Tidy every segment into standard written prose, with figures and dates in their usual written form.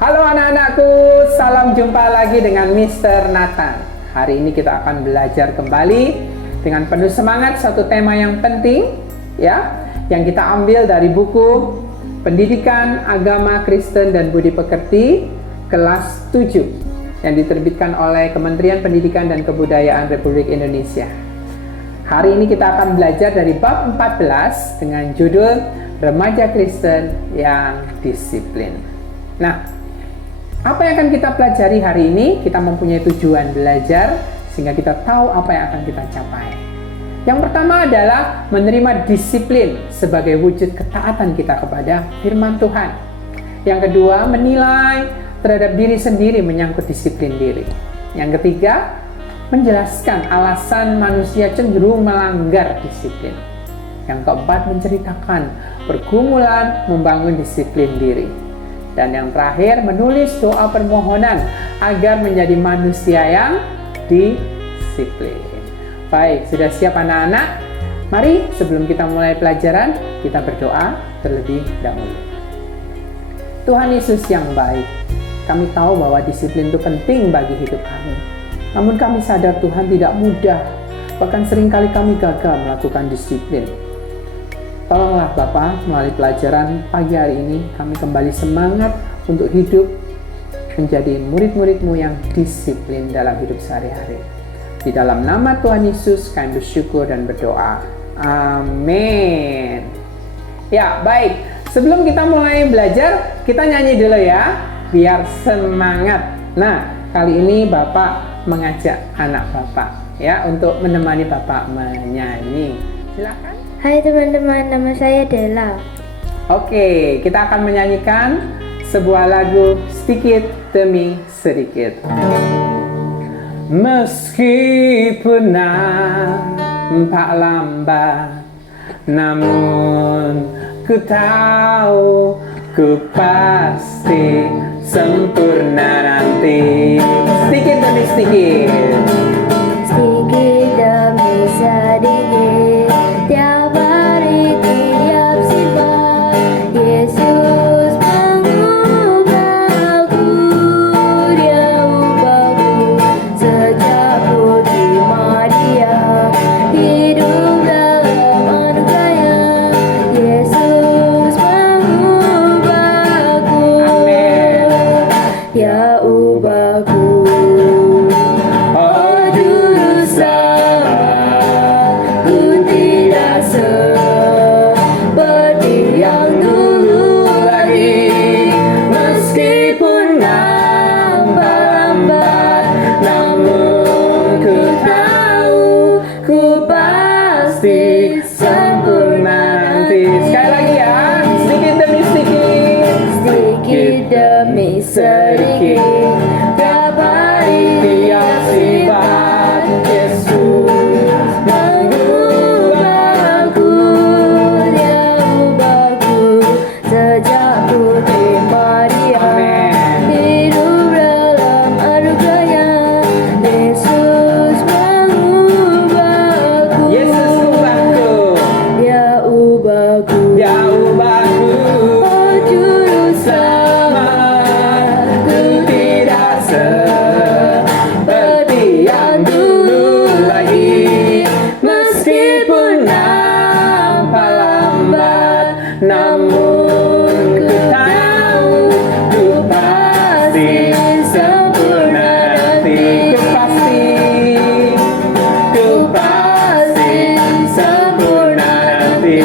Halo anak-anakku, salam jumpa lagi dengan Mr. Nathan. Hari ini kita akan belajar kembali dengan penuh semangat satu tema yang penting ya, yang kita ambil dari buku Pendidikan Agama Kristen dan Budi Pekerti kelas 7 yang diterbitkan oleh Kementerian Pendidikan dan Kebudayaan Republik Indonesia. Hari ini kita akan belajar dari bab 14 dengan judul Remaja Kristen yang Disiplin. Nah, apa yang akan kita pelajari hari ini? Kita mempunyai tujuan belajar sehingga kita tahu apa yang akan kita capai. Yang pertama adalah menerima disiplin sebagai wujud ketaatan kita kepada firman Tuhan. Yang kedua, menilai terhadap diri sendiri menyangkut disiplin diri. Yang ketiga, menjelaskan alasan manusia cenderung melanggar disiplin. Yang keempat, menceritakan pergumulan membangun disiplin diri. Dan yang terakhir, menulis doa permohonan agar menjadi manusia yang disiplin. Baik, sudah siap anak-anak? Mari sebelum kita mulai pelajaran, kita berdoa terlebih dahulu. Tuhan Yesus yang baik, kami tahu bahwa disiplin itu penting bagi hidup kami. Namun kami sadar Tuhan tidak mudah, bahkan seringkali kami gagal melakukan disiplin. Tolonglah Bapa, melalui pelajaran pagi hari ini, kami kembali semangat untuk hidup menjadi murid-murid-Mu yang disiplin dalam hidup sehari-hari. Di dalam nama Tuhan Yesus, kami bersyukur dan berdoa. Amin. Ya, baik. Sebelum kita mulai belajar, kita nyanyi dulu ya, biar semangat. Nah, kali ini Bapak mengajak anak Bapak ya untuk menemani Bapak menyanyi. Silakan. Hai teman-teman, nama saya Della. Oke, kita akan menyanyikan sebuah lagu sedikit demi sedikit. Meskipun nampak lambat, namun ku tahu ku pasti sempurna nanti. Sedikit demi sedikit. Sedikit demi sedikit, tiap hari, tiap sifat, Yesus mengubahku, Dia ubahku, sejak ku terima Dia, hidup dalam anugerahnya, Yesus mengubahku, Dia ubahku. Sedikit, tiap hari, tiap sifat, Yesus mengubahku, Dia ubahku, sejak ku terima Dia, hidup dalam anugerahnya, Yesus mengubahku, Yesus ubahku, Dia ubahku, Dia ubahku. oh juru selamat. Seperti yang dulu lagi, meskipun nampak lambat, namun ku tahu ku pasti sempurna nanti. Ku pasti sempurna nanti.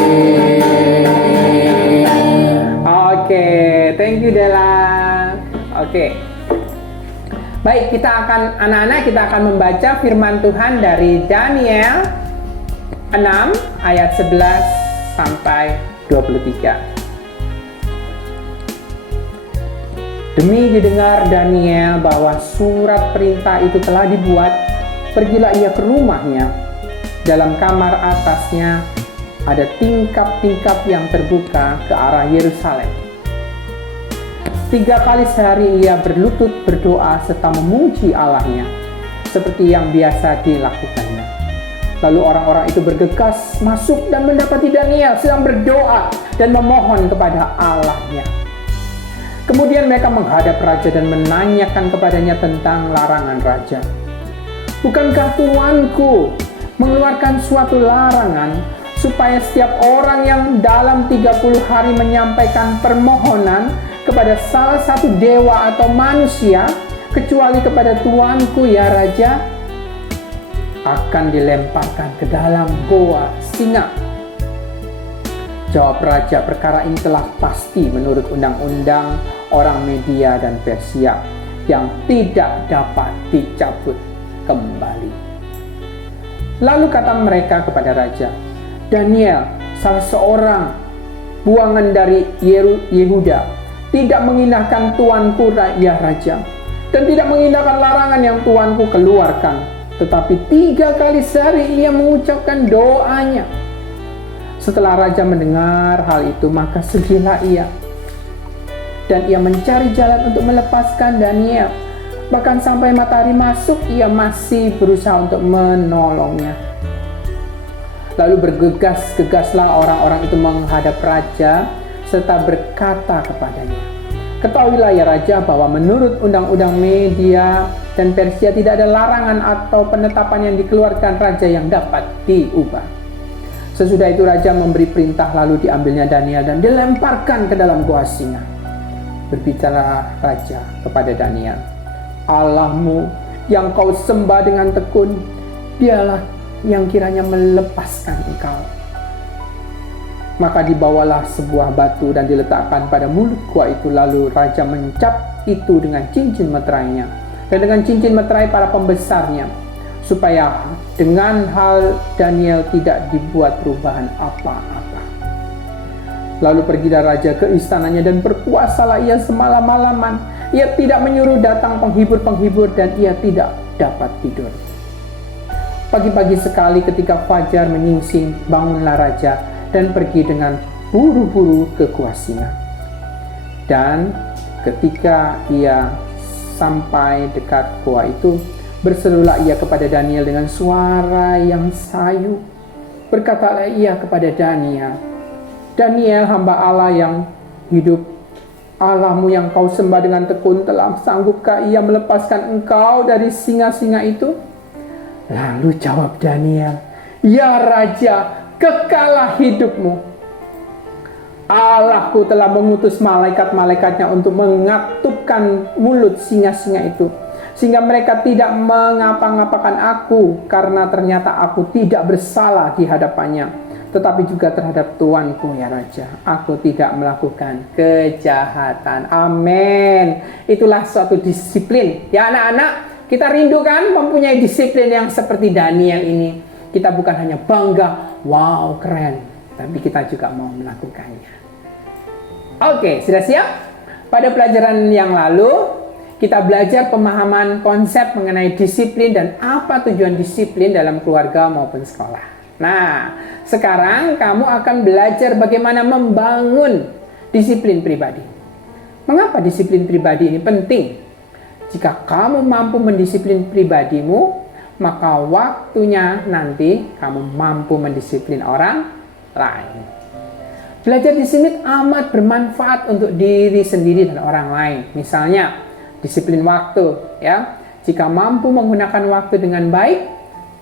Oke, thank you Della. Oke. Baik, anak-anak kita akan membaca firman Tuhan dari Daniel 6 ayat 11 sampai 23. Demi didengar Daniel bahwa surat perintah itu telah dibuat, pergilah ia ke rumahnya. Dalam kamar atasnya ada tingkap-tingkap yang terbuka ke arah Yerusalem. 3 kali sehari ia berlutut berdoa serta memuji Allahnya, seperti yang biasa dilakukannya. Lalu orang-orang itu bergegas masuk dan mendapati Daniel sedang berdoa dan memohon kepada Allahnya. Kemudian mereka menghadap raja dan menanyakan kepadanya tentang larangan raja. Bukankah tuanku mengeluarkan suatu larangan supaya setiap orang yang dalam 30 hari menyampaikan permohonan kepada salah satu dewa atau manusia, kecuali kepada tuanku ya raja, akan dilemparkan ke dalam goa singa? Jawab raja, perkara ini telah pasti menurut undang-undang orang Media dan Persia yang tidak dapat dicabut kembali. Lalu kata mereka kepada raja, Daniel, salah seorang buangan dari Yehuda, tidak mengindahkan tuanku ya raja, dan tidak mengindahkan larangan yang tuanku keluarkan, tetapi 3 kali sehari ia mengucapkan doanya. Setelah raja mendengar hal itu, maka sedihlah ia, dan ia mencari jalan untuk melepaskan Daniel. Bahkan sampai matahari masuk, ia masih berusaha untuk menolongnya. Lalu bergegas-gegaslah orang-orang itu menghadap raja, serta berkata kepadanya, ketahuilah ya raja, bahwa menurut undang-undang Media dan Persia tidak ada larangan atau penetapan yang dikeluarkan raja yang dapat diubah. Sesudah itu raja memberi perintah, lalu diambilnya Daniel dan dilemparkan ke dalam goa singa. Berbicara raja kepada Daniel, Allahmu yang kau sembah dengan tekun, dialah yang kiranya melepaskan engkau. Maka dibawalah sebuah batu dan diletakkan pada mulut goa itu. Lalu raja mencap itu dengan cincin meterainya dan dengan cincin meterai para pembesarnya, supaya dengan hal Daniel tidak dibuat perubahan apa-apa. Lalu pergilah raja ke istananya dan berpuasalah ia semalam-malaman. Ia tidak menyuruh datang penghibur-penghibur dan ia tidak dapat tidur. Pagi-pagi sekali ketika fajar menyingsing, bangunlah raja dan pergi dengan buru-buru ke gua singa. Dan ketika ia sampai dekat gua itu, berserulah ia kepada Daniel dengan suara yang sayu. Berkatalah ia kepada Daniel, Daniel, hamba Allah yang hidup, Allahmu yang kau sembah dengan tekun telah sanggupkah ia melepaskan engkau dari singa-singa itu? Lalu jawab Daniel, ya raja, kekalah hidupmu. Allahku telah mengutus malaikat-malaikatnya untuk mengatupkan mulut singa-singa itu, sehingga mereka tidak mengapa-ngapakan aku, karena ternyata aku tidak bersalah di hadapannya, tetapi juga terhadap tuanku ya raja. Aku tidak melakukan kejahatan. Amin. Itulah suatu disiplin. Ya anak-anak, kita rindukan mempunyai disiplin yang seperti Daniel ini. Kita bukan hanya bangga, wow keren, tapi kita juga mau melakukannya. Oke, sudah siap? Pada pelajaran yang lalu, kita belajar pemahaman konsep mengenai disiplin dan apa tujuan disiplin dalam keluarga maupun sekolah. Nah, sekarang kamu akan belajar bagaimana membangun disiplin pribadi. Mengapa disiplin pribadi ini penting? Jika kamu mampu mendisiplin pribadimu, maka waktunya nanti kamu mampu mendisiplin orang lain. Belajar disiplin amat bermanfaat untuk diri sendiri dan orang lain. Misalnya, disiplin waktu, ya. Jika mampu menggunakan waktu dengan baik,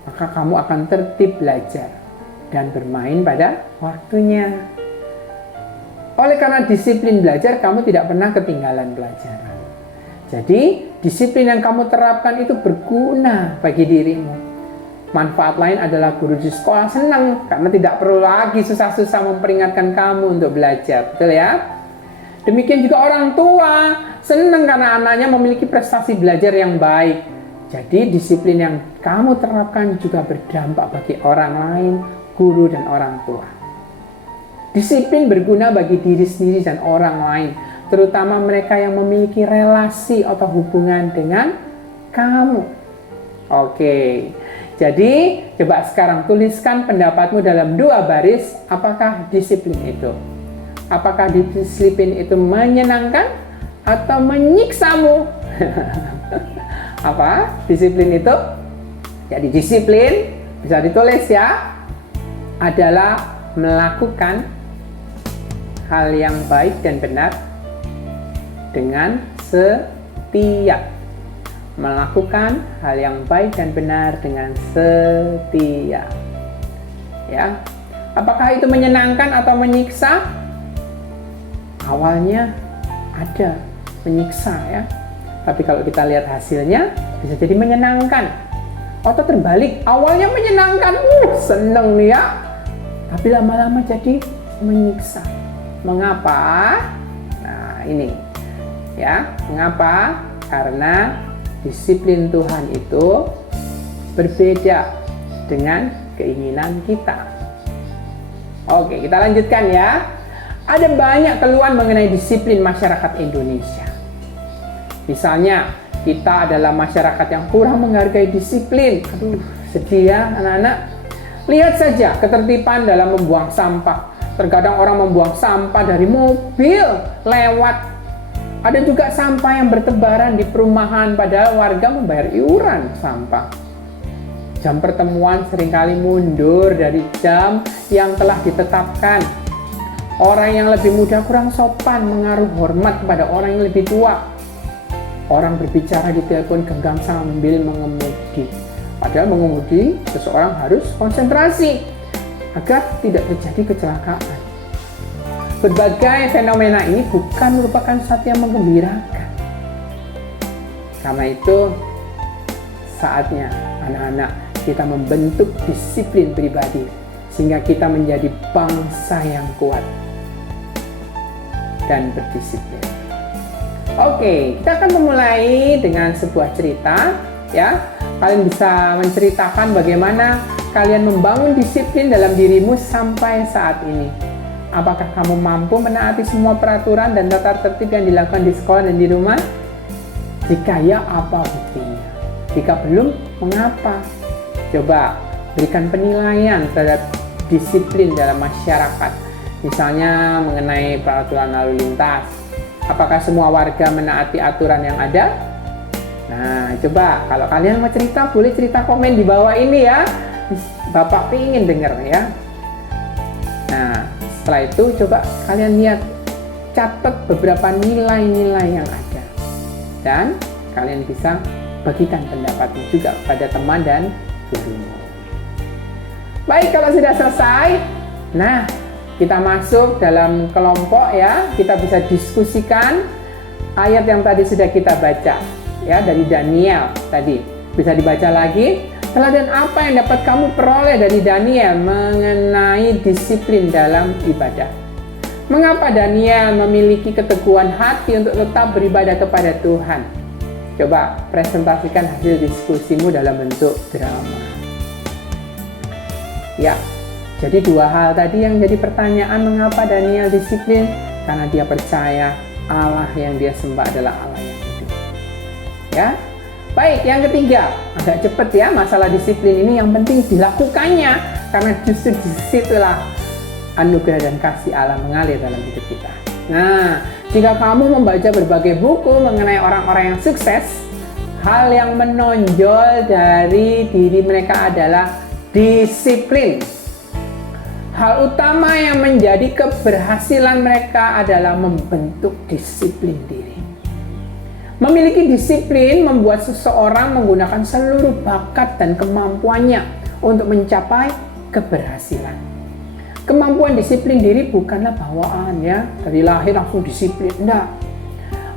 maka kamu akan tertib belajar dan bermain pada waktunya. Oleh karena disiplin belajar, kamu tidak pernah ketinggalan pelajaran. Jadi, disiplin yang kamu terapkan itu berguna bagi dirimu. Manfaat lain adalah guru di sekolah senang karena tidak perlu lagi susah-susah memperingatkan kamu untuk belajar. Betul ya? Demikian juga orang tua senang karena anaknya memiliki prestasi belajar yang baik. Jadi disiplin yang kamu terapkan juga berdampak bagi orang lain, guru dan orang tua. Disiplin berguna bagi diri sendiri dan orang lain, terutama mereka yang memiliki relasi atau hubungan dengan kamu. Oke, jadi coba sekarang tuliskan pendapatmu dalam 2 baris. Apakah disiplin itu? Apakah disiplin itu menyenangkan atau menyiksamu? Apa? Disiplin itu? Jadi disiplin, bisa ditulis ya, adalah melakukan hal yang baik dan benar dengan setia. Melakukan hal yang baik dan benar dengan setia. Ya. Apakah itu menyenangkan atau menyiksa? Awalnya ada menyiksa ya. Tapi kalau kita lihat hasilnya bisa jadi menyenangkan. Atau terbalik, awalnya menyenangkan, seneng nih ya. Tapi lama-lama jadi menyiksa. Mengapa? Nah, ini. Ya, mengapa? Karena disiplin Tuhan itu berbeda dengan keinginan kita. Oke, kita lanjutkan ya. Ada banyak keluhan mengenai disiplin masyarakat Indonesia. Misalnya, kita adalah masyarakat yang kurang menghargai disiplin. Aduh, sedih ya anak-anak. Lihat saja ketertiban dalam membuang sampah. Terkadang orang membuang sampah dari mobil lewat. Ada juga sampah yang bertebaran di perumahan, padahal warga membayar iuran sampah. Jam pertemuan seringkali mundur dari jam yang telah ditetapkan. Orang yang lebih muda kurang sopan menaruh hormat kepada orang yang lebih tua. Orang berbicara di telepon genggam sambil mengemudi. Padahal mengemudi, seseorang harus konsentrasi agar tidak terjadi kecelakaan. Berbagai fenomena ini bukan merupakan sesuatu yang menggembirakan. Karena itu, saatnya anak-anak kita membentuk disiplin pribadi sehingga kita menjadi bangsa yang kuat dan berdisiplin. Oke, kita akan memulai dengan sebuah cerita ya. Kalian bisa menceritakan bagaimana kalian membangun disiplin dalam dirimu sampai saat ini. Apakah kamu mampu menaati semua peraturan dan tata tertib yang dilakukan di sekolah dan di rumah? Jika ya, apa buktinya? Jika belum, mengapa? Coba berikan penilaian terhadap disiplin dalam masyarakat. Misalnya mengenai peraturan lalu lintas. Apakah semua warga menaati aturan yang ada? Nah, coba kalau kalian mau cerita, boleh cerita komen di bawah ini ya. Bapak ingin dengar ya. Nah, setelah itu coba kalian lihat, catat beberapa nilai-nilai yang ada. Dan kalian bisa bagikan pendapatnya juga pada teman dan gurumu. Baik, kalau sudah selesai, nah kita masuk dalam kelompok ya. Kita bisa diskusikan ayat yang tadi sudah kita baca ya, dari Daniel tadi. Bisa dibaca lagi. Teladan apa yang dapat kamu peroleh dari Daniel mengenai disiplin dalam ibadah? Mengapa Daniel memiliki keteguhan hati untuk tetap beribadah kepada Tuhan? Coba presentasikan hasil diskusimu dalam bentuk drama. Ya, jadi dua hal tadi yang jadi pertanyaan, mengapa Daniel disiplin? Karena dia percaya Allah yang dia sembah adalah Allah yang hidup. Ya. Baik, yang ketiga, agak cepat ya masalah disiplin ini, yang penting dilakukannya karena justru disitulah anugerah dan kasih Allah mengalir dalam hidup kita. Nah, jika kamu membaca berbagai buku mengenai orang-orang yang sukses, hal yang menonjol dari diri mereka adalah disiplin. Hal utama yang menjadi keberhasilan mereka adalah membentuk disiplin diri. Memiliki disiplin membuat seseorang menggunakan seluruh bakat dan kemampuannya untuk mencapai keberhasilan. Kemampuan disiplin diri bukanlah bawaan ya, dari lahir langsung disiplin, enggak.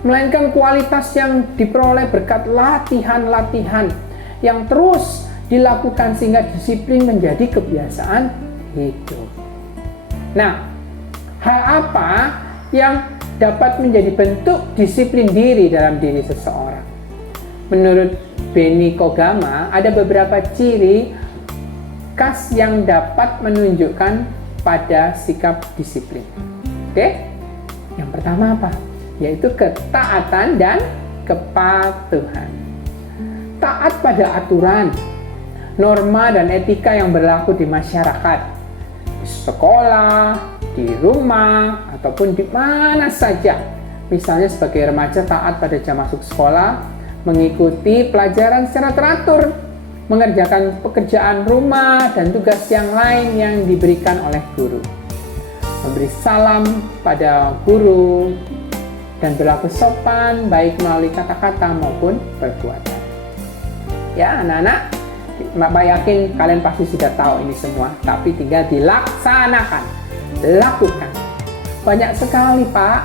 Melainkan kualitas yang diperoleh berkat latihan-latihan yang terus dilakukan sehingga disiplin menjadi kebiasaan hidup. Nah, hal apa yang dapat menjadi bentuk disiplin diri dalam diri seseorang? Menurut Benny Kogama, ada beberapa ciri khas yang dapat menunjukkan pada sikap disiplin. Oke? Yang pertama apa? Yaitu ketaatan dan kepatuhan. Taat pada aturan, norma dan etika yang berlaku di masyarakat, di sekolah, di rumah, ataupun di mana saja. Misalnya sebagai remaja taat pada jam masuk sekolah, mengikuti pelajaran secara teratur, mengerjakan pekerjaan rumah dan tugas yang lain yang diberikan oleh guru, memberi salam pada guru, dan berlaku sopan baik melalui kata-kata maupun perbuatan. Ya anak-anak, Bapak yakin kalian pasti sudah tahu ini semua, tapi tinggal dilaksanakan, lakukan. Banyak sekali Pak,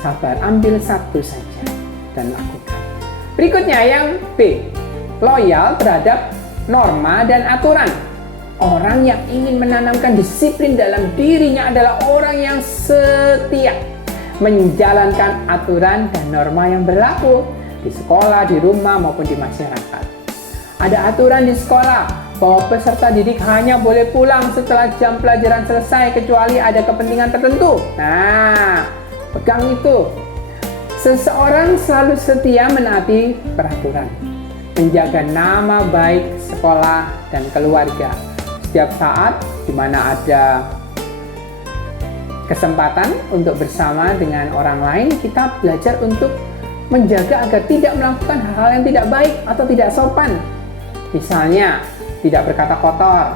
sabar, ambil satu saja dan lakukan. Berikutnya yang B, loyal terhadap norma dan aturan. Orang yang ingin menanamkan disiplin dalam dirinya adalah orang yang setia menjalankan aturan dan norma yang berlaku di sekolah, di rumah, maupun di masyarakat. Ada aturan di sekolah bahwa peserta didik hanya boleh pulang setelah jam pelajaran selesai kecuali ada kepentingan tertentu. Nah, pegang itu. Seseorang selalu setia menaati peraturan, menjaga nama baik sekolah dan keluarga. Setiap saat di mana ada kesempatan untuk bersama dengan orang lain, kita belajar untuk menjaga agar tidak melakukan hal-hal yang tidak baik atau tidak sopan. Misalnya, tidak berkata kotor,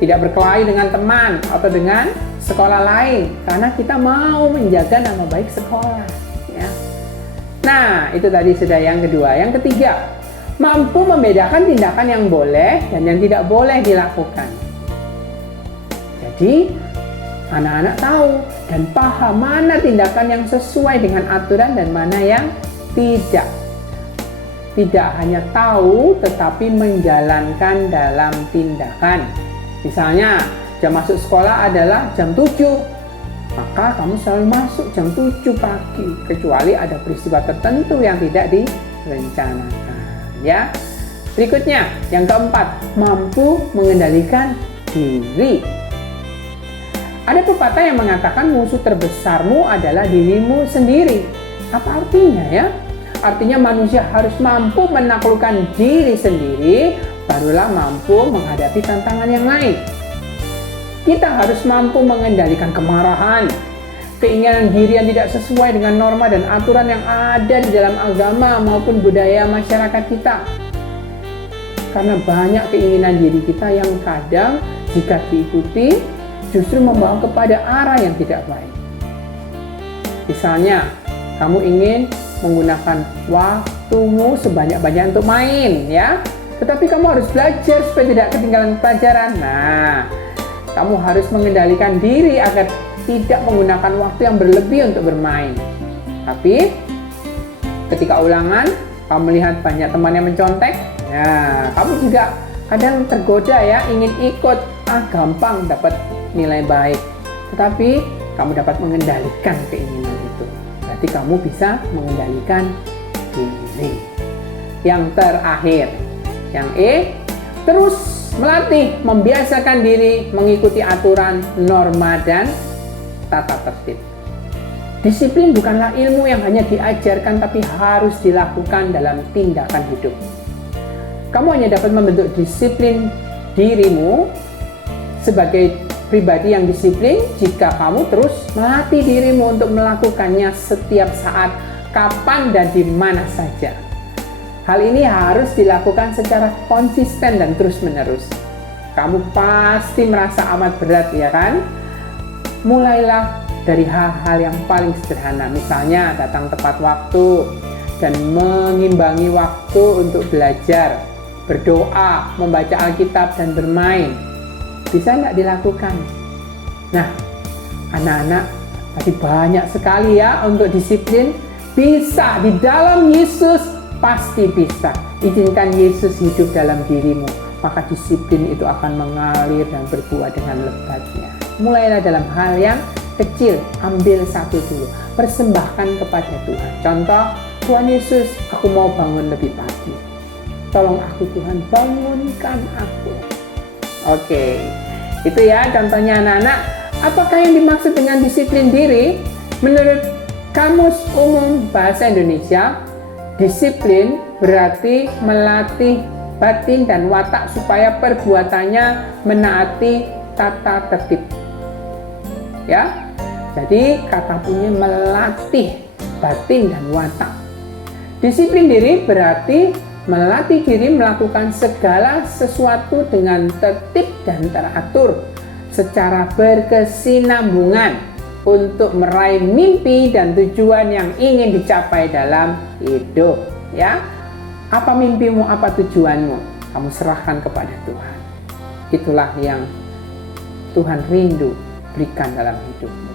tidak berkelahi dengan teman atau dengan sekolah lain, karena kita mau menjaga nama baik sekolah. Ya. Nah, itu tadi sudah yang kedua. Yang ketiga, mampu membedakan tindakan yang boleh dan yang tidak boleh dilakukan. Jadi, anak-anak tahu dan paham mana tindakan yang sesuai dengan aturan dan mana yang tidak. Tidak hanya tahu, tetapi menjalankan dalam tindakan. Misalnya, jam masuk sekolah adalah jam 7. Maka kamu selalu masuk jam 7 pagi, kecuali ada peristiwa tertentu yang tidak direncanakan. Ya. Berikutnya, yang keempat, mampu mengendalikan diri. Ada pepatah yang mengatakan musuh terbesarmu adalah dirimu sendiri. Apa artinya ya? Artinya manusia harus mampu menaklukkan diri sendiri, barulah mampu menghadapi tantangan yang lain. Kita harus mampu mengendalikan kemarahan, keinginan diri yang tidak sesuai dengan norma dan aturan yang ada di dalam agama maupun budaya masyarakat kita. Karena banyak keinginan diri kita yang kadang jika diikuti justru membawa kepada arah yang tidak baik. Misalnya, kamu ingin menggunakan waktumu sebanyak-banyak untuk main, ya. Tetapi kamu harus belajar supaya tidak ketinggalan pelajaran. Nah, kamu harus mengendalikan diri agar tidak menggunakan waktu yang berlebih untuk bermain. Tapi, ketika ulangan, kamu melihat banyak teman yang mencontek, ya, kamu juga kadang tergoda ya, ingin ikut, gampang dapat nilai baik. Tetapi, kamu dapat mengendalikan keinginan itu. Berarti kamu bisa mengendalikan diri. Yang terakhir, yang E, terus melatih, membiasakan diri mengikuti aturan, norma, dan tata tertib. Disiplin bukanlah ilmu yang hanya diajarkan, tapi harus dilakukan dalam tindakan hidup. Kamu hanya dapat membentuk disiplin dirimu sebagai pribadi yang disiplin jika kamu terus melatih dirimu untuk melakukannya setiap saat, kapan dan di mana saja. Hal ini harus dilakukan secara konsisten dan terus-menerus. Kamu pasti merasa amat berat, ya kan? Mulailah dari hal-hal yang paling sederhana, misalnya datang tepat waktu dan mengimbangi waktu untuk belajar, berdoa, membaca Alkitab, dan bermain. Bisa nggak dilakukan? Nah, anak-anak, tadi banyak sekali ya untuk disiplin. Bisa, di dalam Yesus pasti bisa. Izinkan Yesus hidup dalam dirimu, maka disiplin itu akan mengalir dan berbuah dengan lebatnya. Mulailah dalam hal yang kecil, ambil satu dulu, persembahkan kepada Tuhan. Contoh, Tuhan Yesus, aku mau bangun lebih pagi. Tolong aku Tuhan, bangunkan aku. Oke, itu ya contohnya anak-anak. Apakah yang dimaksud dengan disiplin diri? Menurut Kamus Umum Bahasa Indonesia, disiplin berarti melatih batin dan watak supaya perbuatannya menaati tata tertib. Ya, jadi kata bunyi melatih batin dan watak. Disiplin diri berarti melatih diri melakukan segala sesuatu dengan tertib dan teratur secara berkesinambungan untuk meraih mimpi dan tujuan yang ingin dicapai dalam hidup. Ya, apa mimpimu, apa tujuanmu? Kamu serahkan kepada Tuhan. Itulah yang Tuhan rindu berikan dalam hidupmu.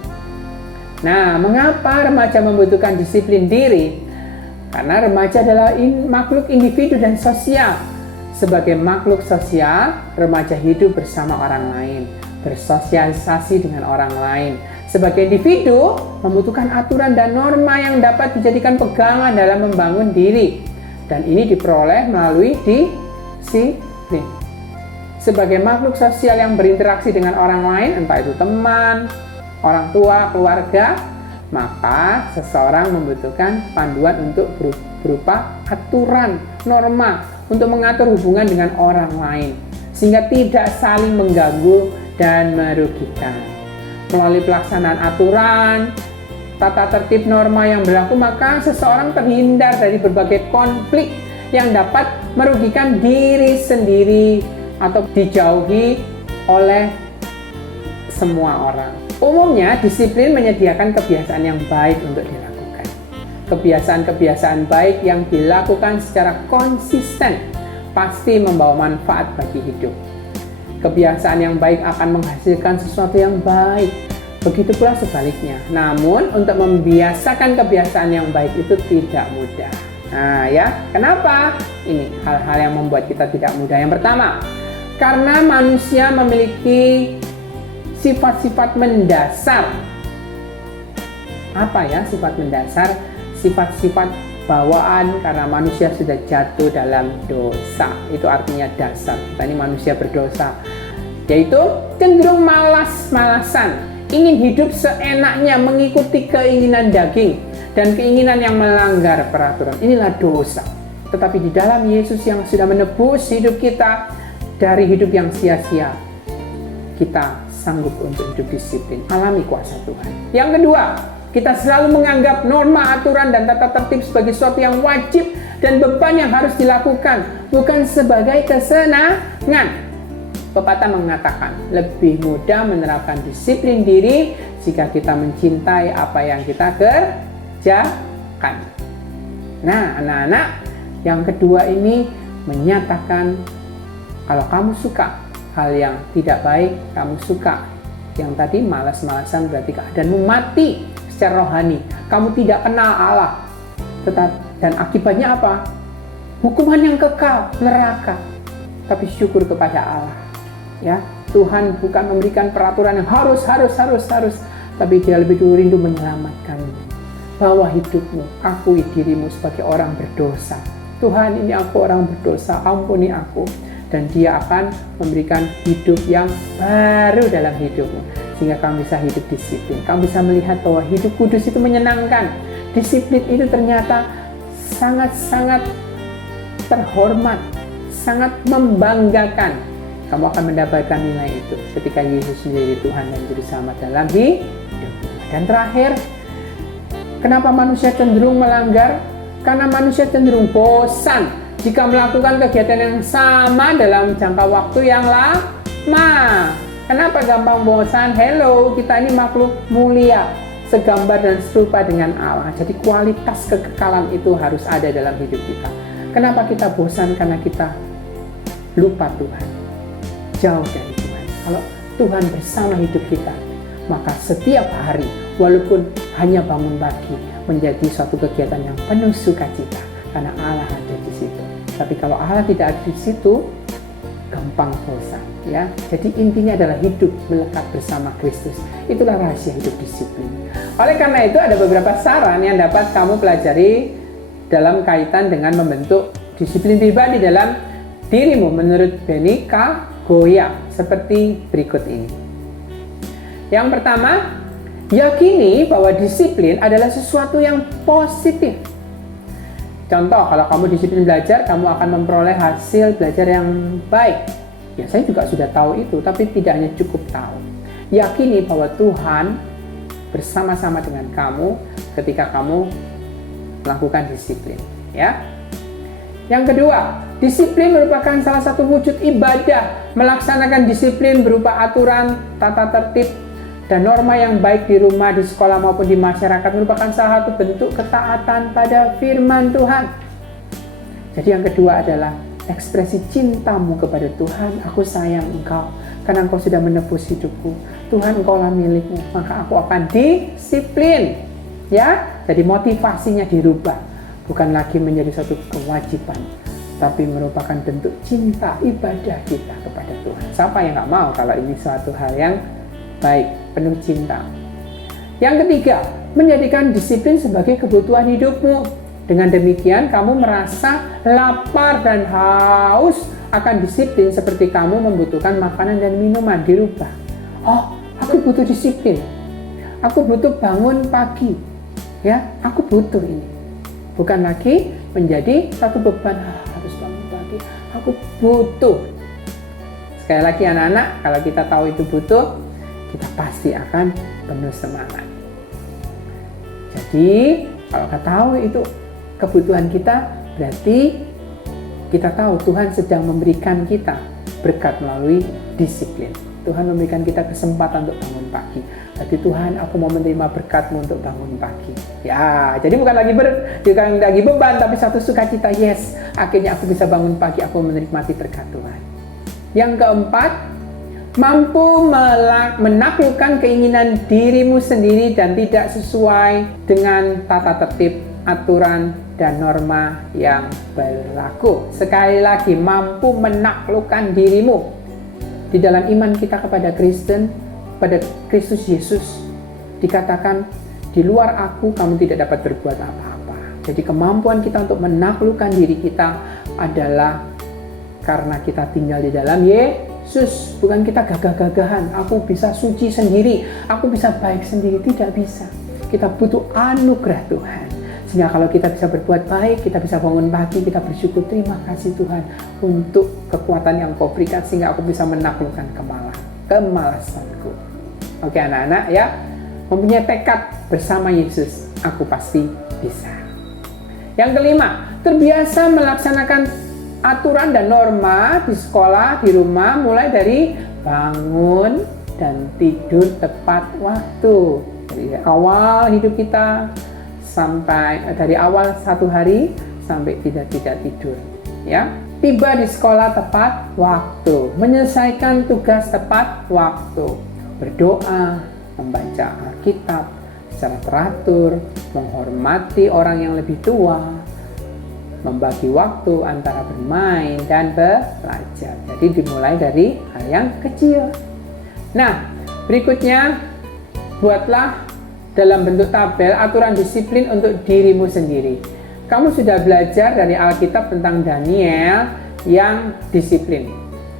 Nah, mengapa remaja membutuhkan disiplin diri? Karena remaja adalah makhluk individu dan sosial. Sebagai makhluk sosial, remaja hidup bersama orang lain, bersosialisasi dengan orang lain. Sebagai individu, membutuhkan aturan dan norma yang dapat dijadikan pegangan dalam membangun diri. Dan ini diperoleh melalui disiplin. Sebagai makhluk sosial yang berinteraksi dengan orang lain, entah itu teman, orang tua, keluarga, maka seseorang membutuhkan panduan untuk berupa aturan, norma, untuk mengatur hubungan dengan orang lain, sehingga tidak saling mengganggu dan merugikan. Melalui pelaksanaan aturan, tata tertib norma yang berlaku, maka seseorang terhindar dari berbagai konflik yang dapat merugikan diri sendiri atau dijauhi oleh semua orang. Umumnya, disiplin menyediakan kebiasaan yang baik untuk dilakukan. Kebiasaan-kebiasaan baik yang dilakukan secara konsisten pasti membawa manfaat bagi hidup. Kebiasaan yang baik akan menghasilkan sesuatu yang baik. Begitu pula sebaliknya. Namun, untuk membiasakan kebiasaan yang baik itu tidak mudah. Nah, ya, kenapa? Ini hal-hal yang membuat kita tidak mudah. Yang pertama, karena manusia memiliki sifat-sifat mendasar. Apa ya sifat mendasar? Sifat-sifat bawaan karena manusia sudah jatuh dalam dosa. Itu artinya dasar. Kita ini manusia berdosa. Yaitu cenderung malas-malasan, ingin hidup seenaknya, mengikuti keinginan daging dan keinginan yang melanggar peraturan. Inilah dosa. Tetapi di dalam Yesus yang sudah menebus hidup kita dari hidup yang sia-sia, kita sanggup untuk hidup disiplin, alami kuasa Tuhan. Yang kedua, kita selalu menganggap norma, aturan, dan tata tertib sebagai sesuatu yang wajib dan beban yang harus dilakukan, bukan sebagai kesenangan. Pepatah mengatakan, lebih mudah menerapkan disiplin diri jika kita mencintai apa yang kita kerjakan. Nah, anak-anak, yang kedua ini menyatakan kalau kamu suka hal yang tidak baik, kamu suka yang tadi malas-malasan, berarti keadaanmu mati secara rohani. Kamu tidak kenal Allah. Dan akibatnya apa? Hukuman yang kekal, neraka. Tapi syukur kepada Allah. Ya, Tuhan bukan memberikan peraturan yang harus, tapi Dia lebih dulu rindu menyelamatkanmu. Bawa hidupmu, akui dirimu sebagai orang berdosa. Tuhan, ini aku orang berdosa, ampuni aku. Dan Dia akan memberikan hidup yang baru dalam hidupmu. Sehingga kamu bisa hidup disiplin. Kamu bisa melihat bahwa hidup kudus itu menyenangkan. Disiplin itu ternyata sangat-sangat terhormat, sangat membanggakan. Kamu akan mendapatkan nilai itu ketika Yesus menjadi Tuhan dan Juru Selamat dalam hidupmu. Dan terakhir, kenapa manusia cenderung melanggar? Karena manusia cenderung bosan jika melakukan kegiatan yang sama dalam jangka waktu yang lama. Kenapa gampang bosan? Hello, kita ini makhluk mulia, segambar dan serupa dengan Allah. Jadi kualitas kekekalan itu harus ada dalam hidup kita. Kenapa kita bosan? Karena kita lupa Tuhan, jauh dari Tuhan. Kalau Tuhan bersama hidup kita, maka setiap hari, walaupun hanya bangun pagi, menjadi suatu kegiatan yang penuh sukacita, karena Allah ada di situ. Tapi kalau Allah tidak ada di situ, gampang bosan. Ya, jadi intinya adalah hidup melekat bersama Kristus. Itulah rahasia hidup disiplin. Oleh karena itu, ada beberapa saran yang dapat kamu pelajari dalam kaitan dengan membentuk disiplin pribadi dalam dirimu menurut Benny K. Goya, seperti berikut ini. Yang pertama, yakini bahwa disiplin adalah sesuatu yang positif. Contoh, kalau kamu disiplin belajar, kamu akan memperoleh hasil belajar yang baik. Ya, saya juga sudah tahu itu, tapi tidak hanya cukup tahu. Yakini bahwa Tuhan bersama-sama dengan kamu ketika kamu melakukan disiplin. Ya. Yang kedua, disiplin merupakan salah satu wujud ibadah. Melaksanakan disiplin berupa aturan, tata tertib, dan norma yang baik di rumah, di sekolah maupun di masyarakat merupakan salah satu bentuk ketaatan pada firman Tuhan. Jadi yang kedua adalah ekspresi cintamu kepada Tuhan. Aku sayang engkau karena engkau sudah menebus hidupku. Tuhan, engkaulah milikmu, maka aku akan disiplin. Ya, jadi motivasinya dirubah, bukan lagi menjadi satu kewajiban, tapi merupakan bentuk cinta ibadah kita kepada Tuhan. Siapa yang gak mau kalau ini suatu hal yang baik, penuh cinta. Yang ketiga, menjadikan disiplin sebagai kebutuhan hidupmu. Dengan demikian, kamu merasa lapar dan haus akan disiplin seperti kamu membutuhkan makanan dan minuman. Dirubah. Oh, aku butuh disiplin. Aku butuh bangun pagi. Ya, aku butuh ini. Bukan lagi menjadi satu beban, harus bangun pagi. Aku butuh. Sekali lagi anak-anak, kalau kita tahu itu butuh, kita pasti akan penuh semangat. Jadi, kalau kita tahu itu kebutuhan kita, berarti kita tahu Tuhan sedang memberikan kita berkat melalui disiplin. Tuhan memberikan kita kesempatan untuk bangun pagi. Berarti Tuhan, aku mau menerima berkat-Mu untuk bangun pagi. Ya, jadi bukan lagi beban, tapi satu sukacita. Yes, akhirnya aku bisa bangun pagi, aku menikmati berkat Tuhan. Yang keempat, mampu menaklukkan keinginan dirimu sendiri dan tidak sesuai dengan tata tertib, aturan, dan norma yang berlaku. Sekali lagi, mampu menaklukkan dirimu. Di dalam iman kita kepada Kristen, pada Kristus Yesus, dikatakan, di luar aku kamu tidak dapat berbuat apa-apa. Jadi kemampuan kita untuk menaklukkan diri kita adalah karena kita tinggal di dalam Yesus. Bukan kita gagah-gagahan, aku bisa suci sendiri, aku bisa baik sendiri. Tidak bisa. Kita butuh anugerah Tuhan. Sehingga kalau kita bisa berbuat baik, kita bisa bangun pagi, kita bersyukur, terima kasih Tuhan untuk kekuatan yang Kau berikan sehingga aku bisa menaklukkan kemalasanku. Oke anak-anak ya, mempunyai tekad bersama Yesus, aku pasti bisa. Yang kelima, terbiasa melaksanakan aturan dan norma di sekolah, di rumah, mulai dari bangun dan tidur tepat waktu. Dari awal hidup kita, sampai dari awal satu hari sampai tidak tidur, ya. Tiba di sekolah tepat waktu, menyelesaikan tugas tepat waktu, berdoa, membaca Alkitab secara teratur, menghormati orang yang lebih tua, membagi waktu antara bermain dan belajar. Jadi dimulai dari hal yang kecil. Nah, berikutnya buatlah dalam bentuk tabel aturan disiplin untuk dirimu sendiri. Kamu sudah belajar dari Alkitab tentang Daniel yang disiplin.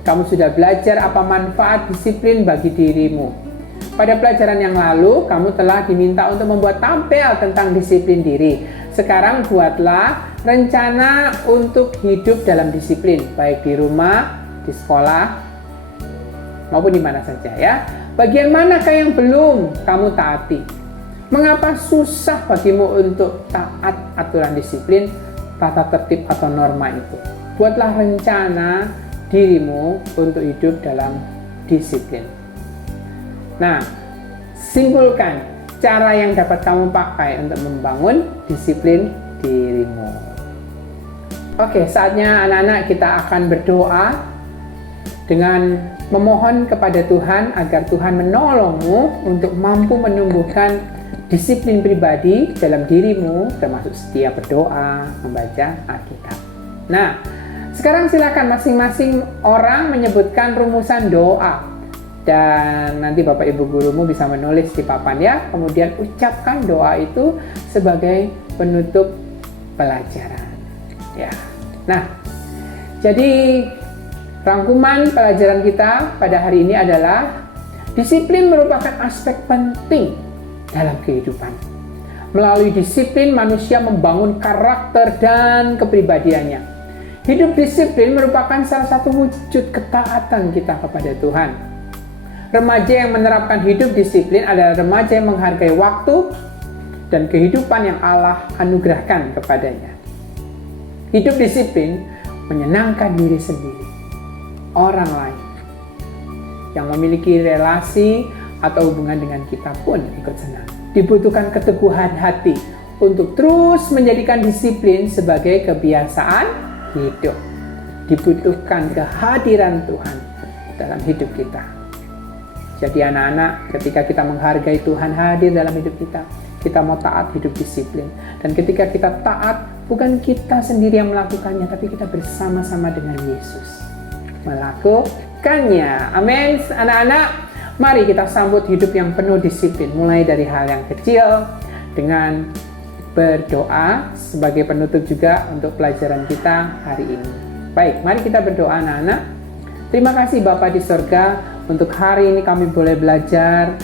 Kamu sudah belajar apa manfaat disiplin bagi dirimu. Pada pelajaran yang lalu, kamu telah diminta untuk membuat tabel tentang disiplin diri. Sekarang buatlah rencana untuk hidup dalam disiplin, baik di rumah, di sekolah, maupun di mana saja ya. Bagian manakah yang belum kamu taati? Mengapa susah bagimu untuk taat aturan disiplin, tata tertib atau norma itu? Buatlah rencana dirimu untuk hidup dalam disiplin. Nah, simpulkan cara yang dapat kamu pakai untuk membangun disiplin dirimu. Oke, saatnya anak-anak kita akan berdoa dengan memohon kepada Tuhan agar Tuhan menolongmu untuk mampu menumbuhkan disiplin pribadi dalam dirimu, termasuk setia berdoa, membaca Alkitab. Nah, sekarang silakan masing-masing orang menyebutkan rumusan doa. Dan nanti Bapak Ibu gurumu bisa menulis di papan ya. Kemudian ucapkan doa itu sebagai penutup pelajaran. Ya. Nah, jadi rangkuman pelajaran kita pada hari ini adalah disiplin merupakan aspek penting dalam kehidupan. Melalui disiplin, manusia membangun karakter dan kepribadiannya. Hidup disiplin merupakan salah satu wujud ketaatan kita kepada Tuhan. Remaja yang menerapkan hidup disiplin adalah remaja yang menghargai waktu dan kehidupan yang Allah anugerahkan kepadanya. Hidup disiplin menyenangkan diri sendiri, orang lain, yang memiliki relasi atau hubungan dengan kita pun ikut senang. Dibutuhkan keteguhan hati untuk terus menjadikan disiplin sebagai kebiasaan hidup. Dibutuhkan kehadiran Tuhan dalam hidup kita. Jadi anak-anak, ketika kita menghargai Tuhan hadir dalam hidup kita mau taat hidup disiplin. Dan ketika kita taat, bukan kita sendiri yang melakukannya, tapi kita bersama-sama dengan Yesus melakukannya. Amin. Anak-anak, mari kita sambut hidup yang penuh disiplin, mulai dari hal yang kecil dengan berdoa sebagai penutup juga untuk pelajaran kita hari ini. Baik, mari kita berdoa anak-anak. Terima kasih Bapa di sorga, untuk hari ini kami boleh belajar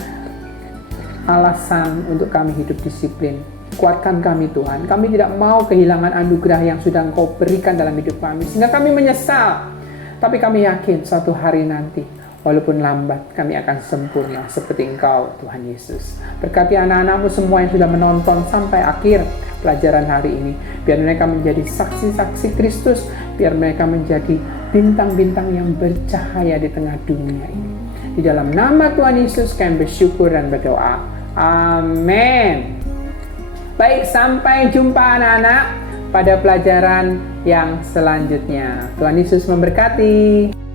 alasan untuk kami hidup disiplin. Kuatkan kami Tuhan, kami tidak mau kehilangan anugerah yang sudah Engkau berikan dalam hidup kami, sehingga kami menyesal. Tapi kami yakin suatu hari nanti, walaupun lambat, kami akan sempurna seperti Engkau, Tuhan Yesus. Berkati anak-anak-Mu semua yang sudah menonton sampai akhir pelajaran hari ini. Biar mereka menjadi saksi-saksi Kristus, biar mereka menjadi bintang-bintang yang bercahaya di tengah dunia ini. Di dalam nama Tuhan Yesus kami bersyukur dan berdoa. Amin. Baik, sampai jumpa anak-anak pada pelajaran yang selanjutnya. Tuhan Yesus memberkati.